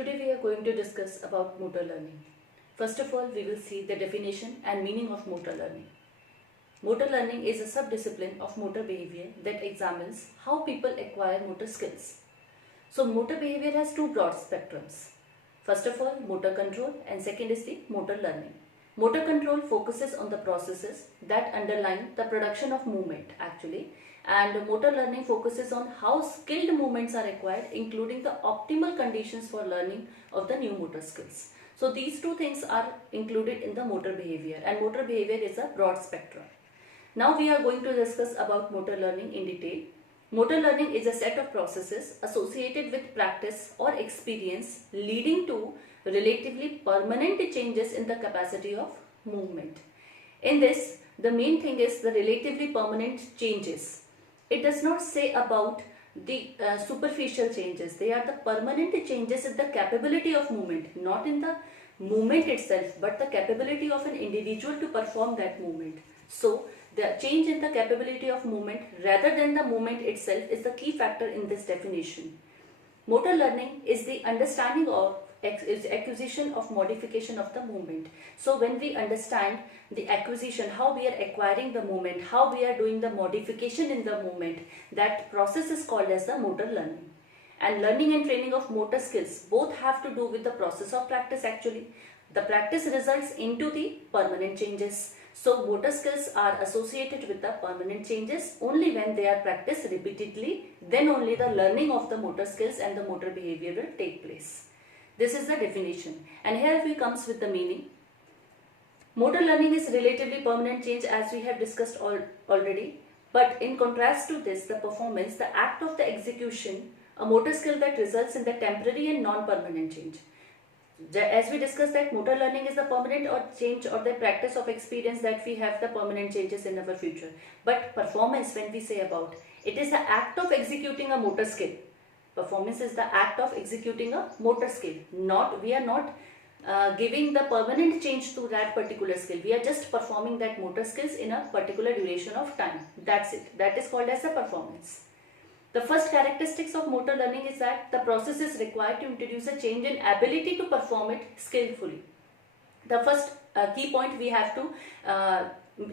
Today we are going to discuss about motor learning. First of all, we will see the definition and meaning of motor learning. Motor learning is a subdiscipline of motor behavior that examines how people acquire motor skills. So motor behavior has two broad spectrums. First of all, motor control, and second is the motor learning. Motor control focuses on the processes that underlie the production of movement actually, and motor learning focuses on how skilled movements are acquired, including the optimal conditions for learning of the new motor skills. So these two things are included in the motor behavior, and motor behavior is a broad spectrum. Now we are going to discuss about motor learning in detail. Motor learning is a set of processes associated with practice or experience leading to relatively permanent changes in the capacity of movement. In this, the main thing is the relatively permanent changes. It does not say about the superficial changes. They are the permanent changes in the capability of movement, not in the movement itself, but the capability of an individual to perform that movement. So, the change in the capability of movement rather than the movement itself is the key factor in this definition. Motor learning is the understanding of acquisition of modification of the movement. So when we understand the acquisition, how we are acquiring the movement, how we are doing the modification in the movement, that process is called as the motor learning. And learning and training of motor skills both have to do with the process of practice actually. The practice results into the permanent changes. So motor skills are associated with the permanent changes only when they are practiced repeatedly, then only the learning of the motor skills and the motor behavior will take place. This is the definition, and here we comes with the meaning. Motor learning is relatively permanent change as we have discussed already, but in contrast to this, the performance, the act of the execution, a motor skill that results in the temporary and non-permanent change. As we discussed that motor learning is the permanent or change or the practice of experience that we have the permanent changes in our future. But performance, when we say about, it is the act of executing a motor skill. Performance is the act of executing a motor skill. We are not giving the permanent change to that particular skill. We are just performing that motor skills in a particular duration of time. That's it. That is called as a performance. The first characteristics of motor learning is that the process is required to introduce a change in ability to perform it skillfully. The first key point we have to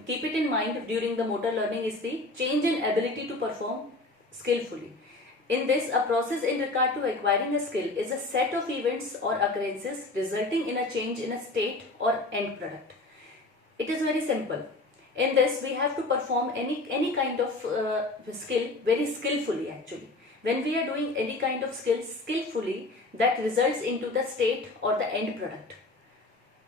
keep it in mind during the motor learning is the change in ability to perform skillfully. In this, a process in regard to acquiring a skill is a set of events or occurrences resulting in a change in a state or end product. It is very simple. In this, we have to perform any kind of skill very skillfully actually. When we are doing any kind of skill skillfully, that results into the state or the end product.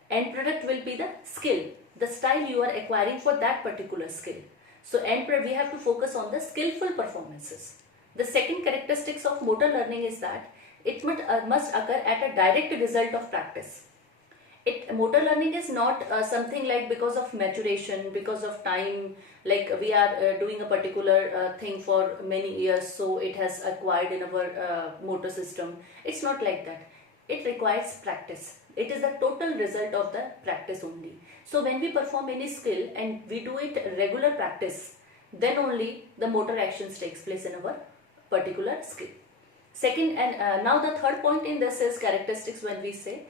End product will be the skill, the style you are acquiring for that particular skill. So we have to focus on the skillful performances. The second characteristics of motor learning is that it must occur at a direct result of practice. Motor learning is not something like because of maturation, because of time, like we are doing a particular thing for many years, so it has acquired in our motor system. It's not like that. It requires practice. It is the total result of the practice only. So when we perform any skill and we do it regular practice, then only the motor actions takes place in our particular skill. Second, and now the third point in this is characteristics. When we say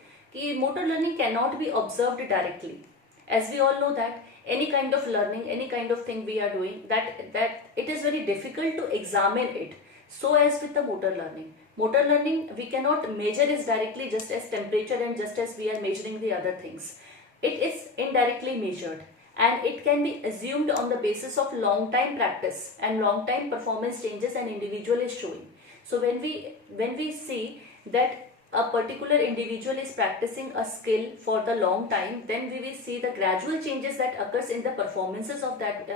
motor learning cannot be observed directly, as we all know that any kind of learning, any kind of thing we are doing, that it is very difficult to examine it. So as with the motor learning we cannot measure it directly just as temperature and just as we are measuring the other things. It is indirectly measured, and it can be assumed on the basis of long time practice and long time performance changes an individual is showing. So when we see that a particular individual is practicing a skill for the long time, then we will see the gradual changes that occurs in the performances of that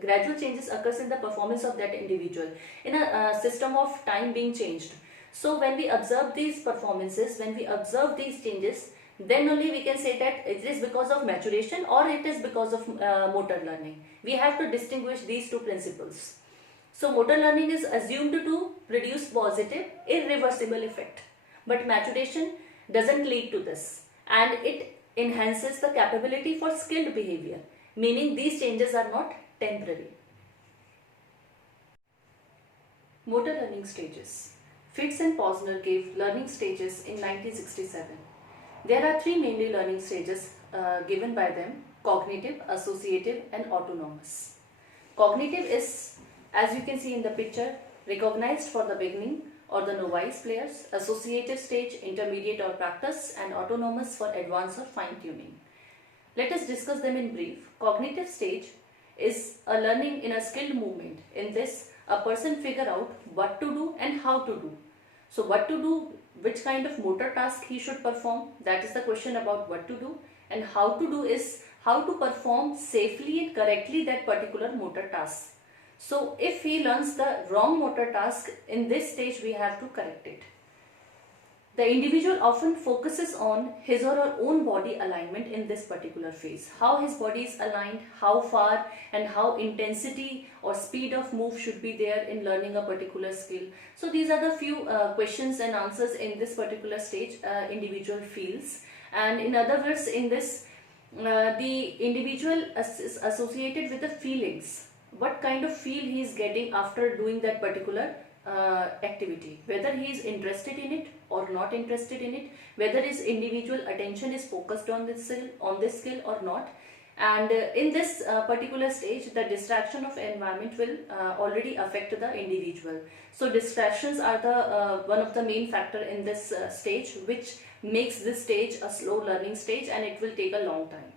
gradual changes occurs in the performance of that individual in a system of time being changed. So when we observe these performances, when we observe these changes, then only we can say that it is because of maturation or it is because of motor learning. We have to distinguish these two principles. So motor learning is assumed to produce positive, irreversible effect, but maturation doesn't lead to this, and it enhances the capability for skilled behavior, meaning these changes are not temporary. Motor learning stages. Fitz and Posner gave learning stages in 1967. There are three mainly learning stages given by them: cognitive, associative and autonomous. Cognitive is, as you can see in the picture, recognized for the beginning or the novice players, associative stage, intermediate or practice, and autonomous for advanced or fine tuning. Let us discuss them in brief. Cognitive stage is a learning in a skilled movement. In this, a person figure out what to do and how to do. So what to do, which kind of motor task he should perform, that is the question about what to do, and how to do is how to perform safely and correctly that particular motor task. So if he learns the wrong motor task, in this stage we have to correct it. The individual often focuses on his or her own body alignment in this particular phase. How his body is aligned, how far and how intensity or speed of move should be there in learning a particular skill. So these are the few questions and answers in this particular stage individual feels. And in other words, in this the individual is associated with the feelings. What kind of feel he is getting after doing that particular activity, whether he is interested in it or not interested in it, whether his individual attention is focused on this skill or not. And in this particular stage, the distraction of environment will already affect the individual. So distractions are the one of the main factor in this stage, which makes this stage a slow learning stage, and it will take a long time.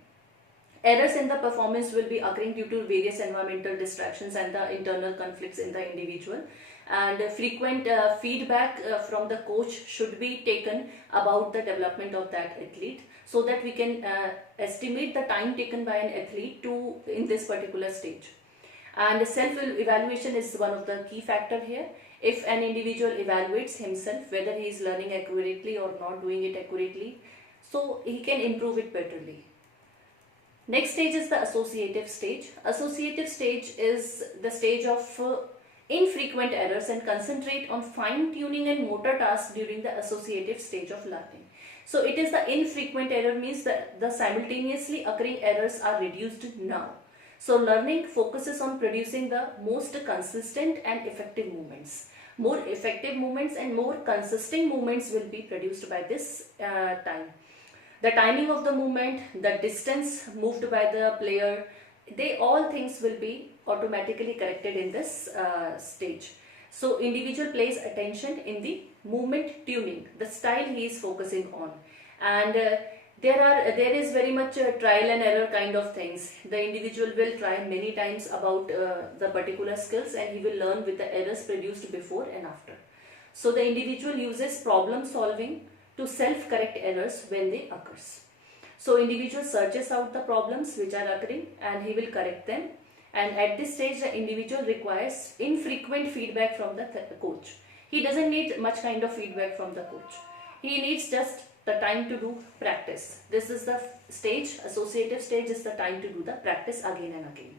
Errors in the performance will be occurring due to various environmental distractions and the internal conflicts in the individual. And frequent feedback from the coach should be taken about the development of that athlete, so that we can estimate the time taken by an athlete in this particular stage. And self-evaluation is one of the key factor here. If an individual evaluates himself, whether he is learning accurately or not doing it accurately, so he can improve it betterly. Next stage is the associative stage. Associative stage is the stage of infrequent errors and concentrate on fine tuning and motor tasks during the associative stage of learning. So it is the infrequent error, means that the simultaneously occurring errors are reduced now. So learning focuses on producing the most consistent and effective movements. More effective movements and more consistent movements will be produced by this time. The timing of the movement, the distance moved by the player, all things will be automatically corrected in this stage. So individual pays attention in the movement tuning, the style he is focusing on, and there is very much trial and error kind of things. The individual will try many times about the particular skills, and he will learn with the errors produced before and after. So the individual uses problem solving to self-correct errors when they occurs. So individual searches out the problems which are occurring and he will correct them. And at this stage, the individual requires infrequent feedback from the coach. He doesn't need much kind of feedback from the coach. He needs just the time to do practice. This is the stage, associative stage is the time to do the practice again and again.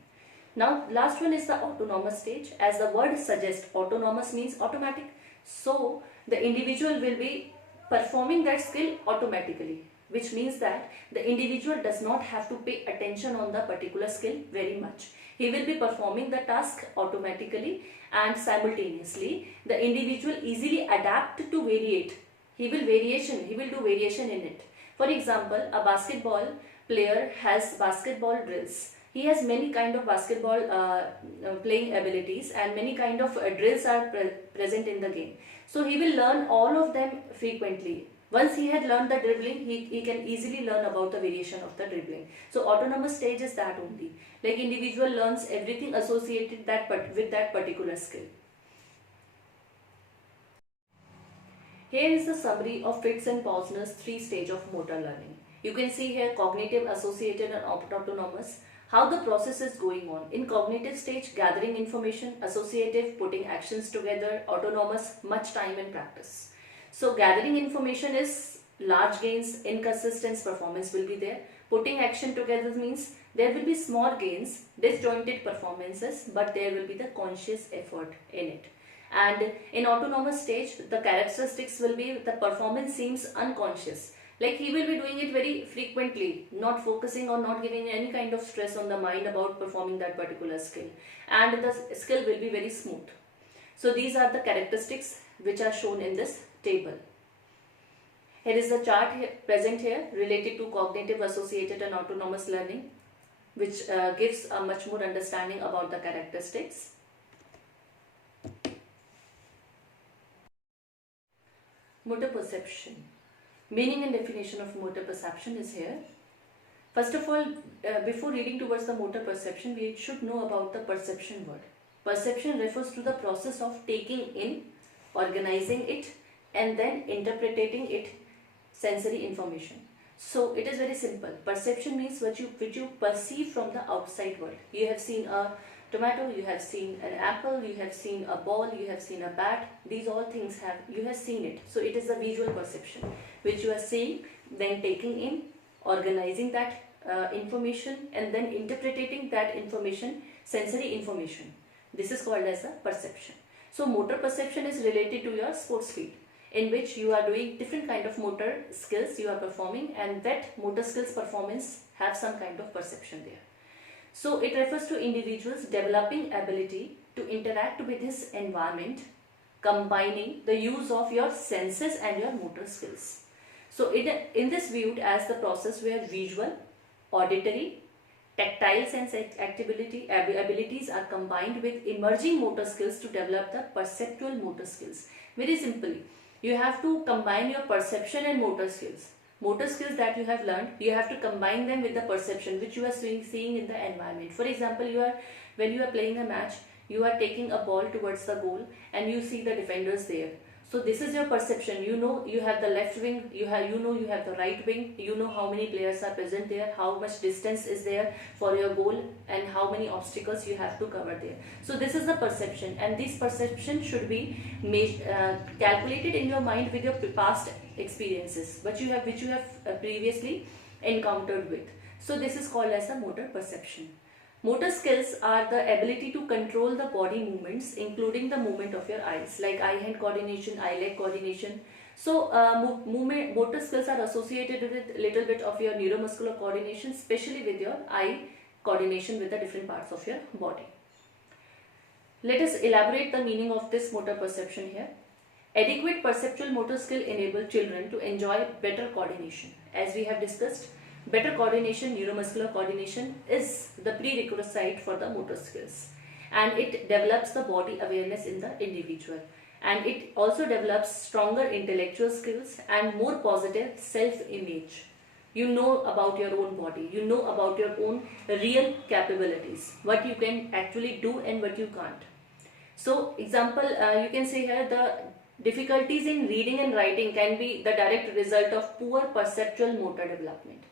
Now, last one is the autonomous stage. As the word suggests, autonomous means automatic. So, the individual will be performing that skill automatically, which means that the individual does not have to pay attention on the particular skill very much. He will be performing the task automatically, and simultaneously the individual easily adapt to variate. He will do variation in it. For example, a basketball player has basketball drills. He has many kind of basketball playing abilities, and many kind of drills are present in the game. So he will learn all of them frequently. Once he had learned the dribbling, he can easily learn about the variation of the dribbling. So autonomous stage is that only. Like individual learns everything associated with that particular skill. Here is the summary of Fitz and Posner's 3 stages of motor learning. You can see here cognitive, associated and autonomous. How the process is going on. In cognitive stage, gathering information; associative, putting actions together; autonomous, much time and practice. So gathering information is large gains, inconsistent performance will be there. Putting action together means there will be small gains, disjointed performances, but there will be the conscious effort in it. And in autonomous stage, the characteristics will be the performance seems unconscious. Like he will be doing it very frequently, not focusing or not giving any kind of stress on the mind about performing that particular skill. And the skill will be very smooth. So these are the characteristics which are shown in this table. Here is the chart present here related to cognitive, associated and autonomous learning, which gives a much more understanding about the characteristics. Motor perception. Meaning and definition of motor perception is here. First of all, before reading towards the motor perception, we should know about the perception word. Perception refers to the process of taking in, organizing it, and then interpreting it sensory information. So it is very simple. Perception means what you perceive from the outside world. You have seen a tomato, you have seen an apple, you have seen a ball, you have seen a bat. These all things you have seen it. So it is the visual perception which you are seeing, then taking in, organizing that information, and then interpreting that information, sensory information. This is called as a perception. So motor perception is related to your sports field, in which you are doing different kind of motor skills you are performing, and that motor skills performance have some kind of perception there. So it refers to individuals developing ability to interact with his environment, combining the use of your senses and your motor skills. So in this viewed as the process where visual, auditory, tactile sense abilities are combined with emerging motor skills to develop the perceptual motor skills. Very simply, you have to combine your perception and motor skills. Motor skills that you have learned, you have to combine them with the perception which you are seeing in the environment. For example, when you are playing a match, you are taking a ball towards the goal and you see the defenders there. So this is your perception. You know you have the left wing, you have the right wing, you know how many players are present there, how much distance is there for your goal, and how many obstacles you have to cover there. So this is the perception, and this perception should be calculated in your mind with your past experiences, which you have previously encountered with. So this is called as a motor perception. Motor skills are the ability to control the body movements, including the movement of your eyes, like eye-hand coordination, eye-leg coordination. So motor skills are associated with a little bit of your neuromuscular coordination, especially with your eye coordination with the different parts of your body. Let us elaborate the meaning of this motor perception here. Adequate perceptual motor skill enable children to enjoy better coordination. As we have discussed, better coordination, neuromuscular coordination is the prerequisite for the motor skills, and it develops the body awareness in the individual, and it also develops stronger intellectual skills and more positive self-image. You know about your own body, you know about your own real capabilities, what you can actually do and what you can't. So example, you can say here the difficulties in reading and writing can be the direct result of poor perceptual motor development.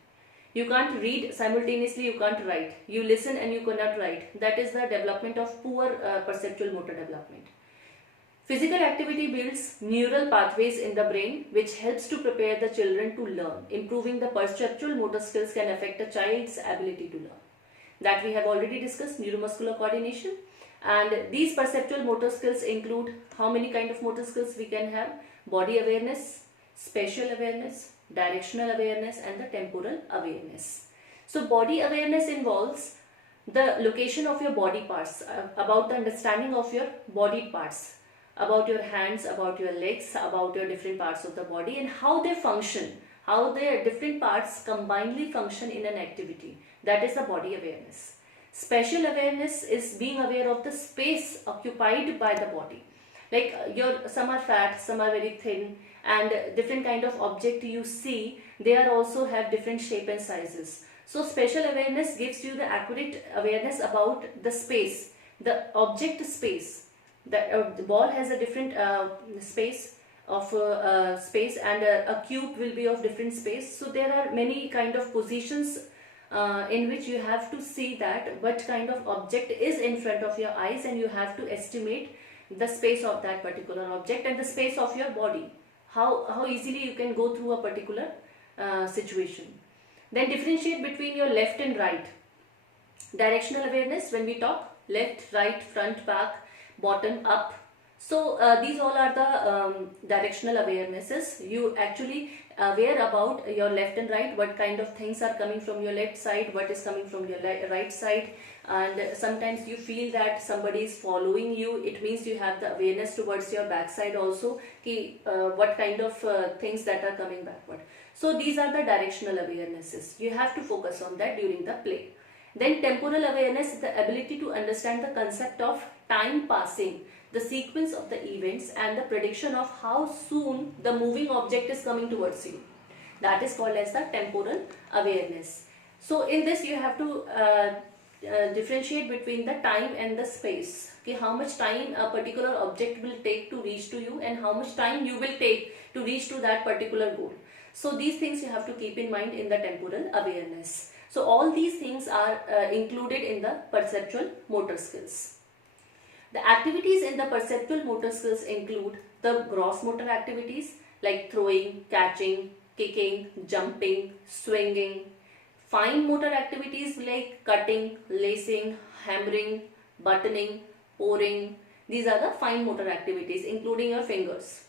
You can't read simultaneously, you can't write. You listen and you cannot write. That is the development of poor perceptual motor development. Physical activity builds neural pathways in the brain, which helps to prepare the children to learn. Improving the perceptual motor skills can affect a child's ability to learn. That we have already discussed, neuromuscular coordination. And these perceptual motor skills include how many kind of motor skills we can have: body awareness, spatial awareness, directional awareness, and the temporal awareness. So body awareness involves the location of your body parts, about the understanding of your body parts, about your hands, about your legs, about your different parts of the body and how they function, how their different parts combinedly function in an activity. That is the body awareness. Spatial awareness is being aware of the space occupied by the body. Like some are fat, some are very thin, and different kind of object you see, they are also have different shape and sizes. So spatial awareness gives you the accurate awareness about the space, the object space. The ball has a different space of space, and a cube will be of different space. So there are many kind of positions in which you have to see that what kind of object is in front of your eyes, and you have to estimate the space of that particular object and the space of your body. How easily you can go through a particular situation. Then differentiate between your left and right. Directional awareness, when we talk left, right, front, back, bottom, up. So these all are the directional awarenesses. You actually aware about your left and right, what kind of things are coming from your left side, what is coming from your right side, and sometimes you feel that somebody is following you. It means you have the awareness towards your backside also, what kind of things that are coming backward. So these are the directional awarenesses. You have to focus on that during the play. Then temporal awareness is the ability to understand the concept of time passing, the sequence of the events, and the prediction of how soon the moving object is coming towards you. That is called as the temporal awareness. So in this you have to differentiate between the time and the space. Okay, how much time a particular object will take to reach to you and how much time you will take to reach to that particular goal. So these things you have to keep in mind in the temporal awareness. So all these things are included in the perceptual motor skills. The activities in the perceptual motor skills include the gross motor activities like throwing, catching, kicking, jumping, swinging. Fine motor activities like cutting, lacing, hammering, buttoning, pouring. These are the fine motor activities including your fingers.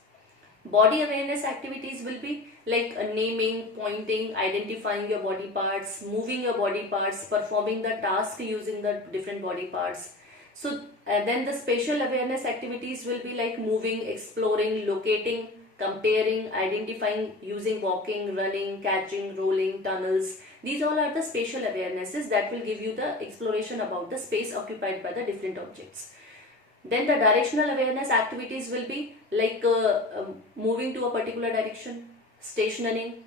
Body awareness activities will be like naming, pointing, identifying your body parts, moving your body parts, performing the task using the different body parts. So then the spatial awareness activities will be like moving, exploring, locating, comparing, identifying using walking, running, catching, rolling, tunnels. These all are the spatial awarenesses that will give you the exploration about the space occupied by the different objects. Then the directional awareness activities will be like moving to a particular direction, stationing,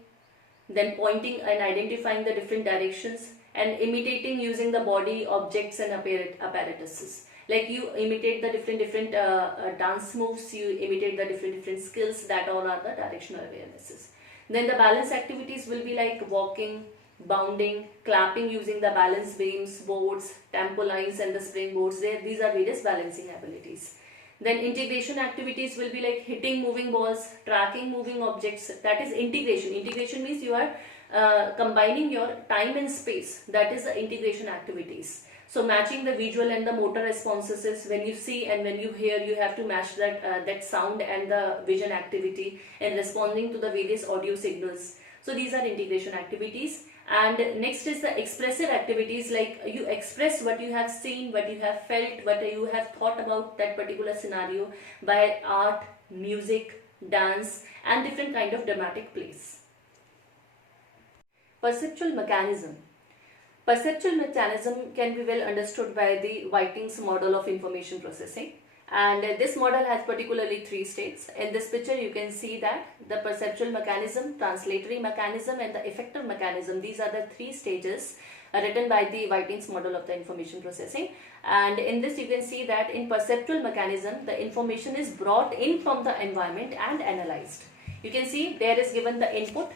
then pointing and identifying the different directions, and imitating using the body, objects and apparatuses. Like you imitate the different dance moves, you imitate the different skills, that all are the directional awarenesses. Then the balance activities will be like walking, bounding, clapping using the balance beams, boards, trampolines and the springboards. These are various balancing abilities. Then integration activities will be like hitting moving balls, tracking moving objects. That is integration. Integration means you are combining your time and space. That is the integration activities. So matching the visual and the motor responses is when you see and when you hear, you have to match that sound and the vision activity and responding to the various audio signals. So these are integration activities. And next is the expressive activities, like you express what you have seen, what you have felt, what you have thought about that particular scenario by art, music, dance and different kind of dramatic plays. Perceptual mechanism. Perceptual mechanism can be well understood by the Whiting's model of information processing. And this model has particularly 3 states. In this picture you can see that the perceptual mechanism, translatory mechanism and the effective mechanism, these are the 3 stages written by the Whiting's model of the information processing. And in this you can see that in perceptual mechanism the information is brought in from the environment and analyzed. You can see there is given the input.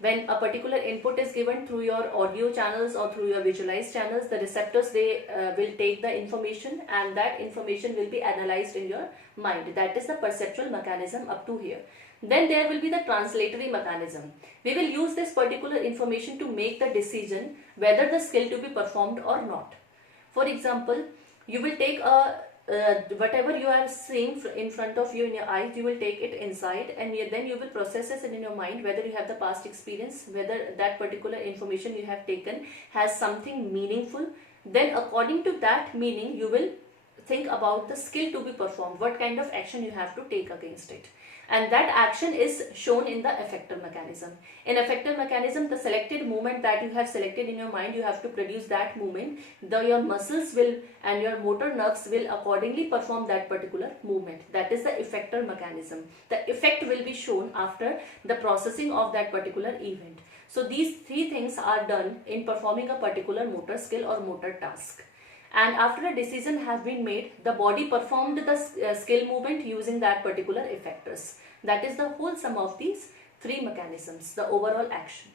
When a particular input is given through your audio channels or through your visualized channels, the receptors, they will take the information and that information will be analyzed in your mind. That is the perceptual mechanism up to here. Then there will be the translatory mechanism. We will use this particular information to make the decision whether the skill to be performed or not. For example, you will take whatever you are seeing in front of you in your eyes, you will take it inside and then you will process it in your mind whether you have the past experience, whether that particular information you have taken has something meaningful. Then according to that meaning you will think about the skill to be performed, what kind of action you have to take against it. And that action is shown in the effective mechanism. In effective mechanism, the selected movement that you have selected in your mind, you have to produce that movement. Your muscles will and your motor nerves will accordingly perform that particular movement. That is the effective mechanism. The effect will be shown after the processing of that particular event. So these 3 things are done in performing a particular motor skill or motor task. And after a decision has been made, the body performed the skill movement using that particular effectors. That is the whole sum of these 3 mechanisms, the overall action.